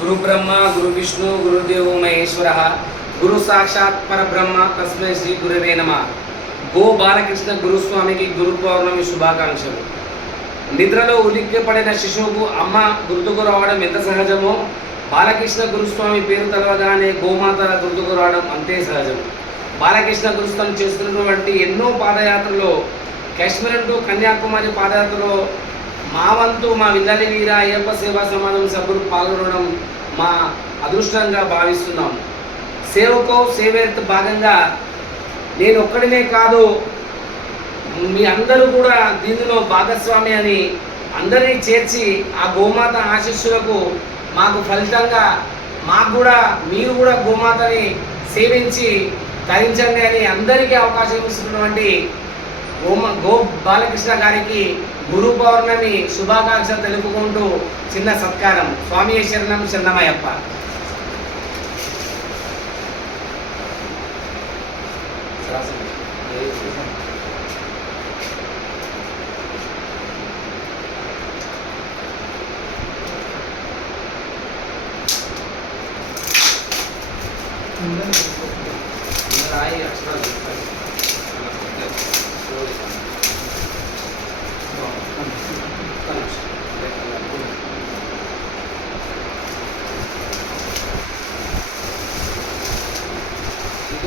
గురు బ్రహ్మ గురు విష్ణు గురుదేవో మహేశ్వర గురు సాక్షాత్ పరబ్రహ్మ తస్మై శ్రీ గురువే నమః. గో బాలకృష్ణ గురుస్వామికి గురు పౌర్ణమి శుభాకాంక్షలు. నిద్రలో ఉలిక్కిపడిన శిశువుకు అమ్మ గుర్తుకు రావడం ఎంత సహజమో, బాలకృష్ణ గురుస్వామి పేరు తెలవగానే గోమాత గుర్తుకు రావడం అంతే సహజం. బాలకృష్ణ గురుస్వామి చేస్తున్నటువంటి ఎన్నో పాదయాత్రలో, కాశ్మీర్ టు కన్యాకుమారి పాదయాత్రలో మా వంతు మా విల్లాలి వీర అయ్యప్ప సేవా సమాజం సభ్యులు పాల్గొనడం మా అదృష్టంగా భావిస్తున్నాం. సేవకో సేవేర్త్ భాగంగా నేను ఒక్కడినే కాదు, మీ అందరూ కూడా దీనిలో భాగస్వామి అని అందరినీ చేర్చి ఆ గోమాత ఆశీస్సులకు మాకు ఫలితంగా మాకు కూడా మీరు కూడా గోమాతని సేవించి తరించండి అని అందరికీ అవకాశం ఇస్తున్నటువంటి గో బాలకృష్ణ గారికి గురు పౌర్ణమి శుభాకాంక్షలు తెలుపుకుంటూ చిన్న సత్కారం. స్వామి శరణం శరణమయ్యప్ప.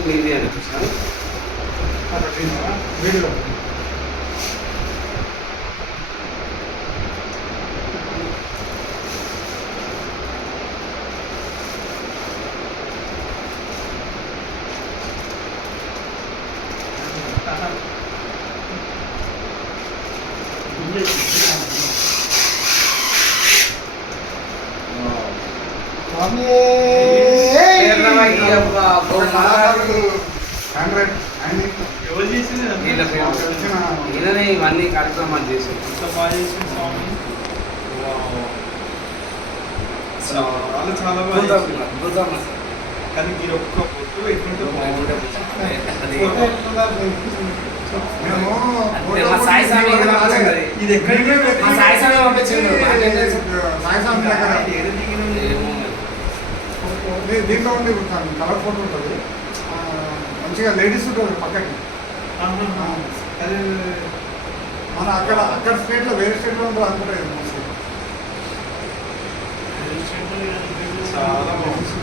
మీది అనిపిస్తాను వీడియో ఇవన్నీ కార్యక్రమాలు చేశారు. చాలా బాగా. కానీ మీరు ఒక్క పొట్టు ఇది ఎక్కడికి దీంట్లో ఉండి కలర్ ఫోటో ఉంటుంది మంచిగా లేడీస్ ఉంటుంది పక్కకి. మన అక్కడ స్టేట్లో వేరే స్టేట్లో ఉంటుంది అనుకుంటుంది. చాలా బాగుంది.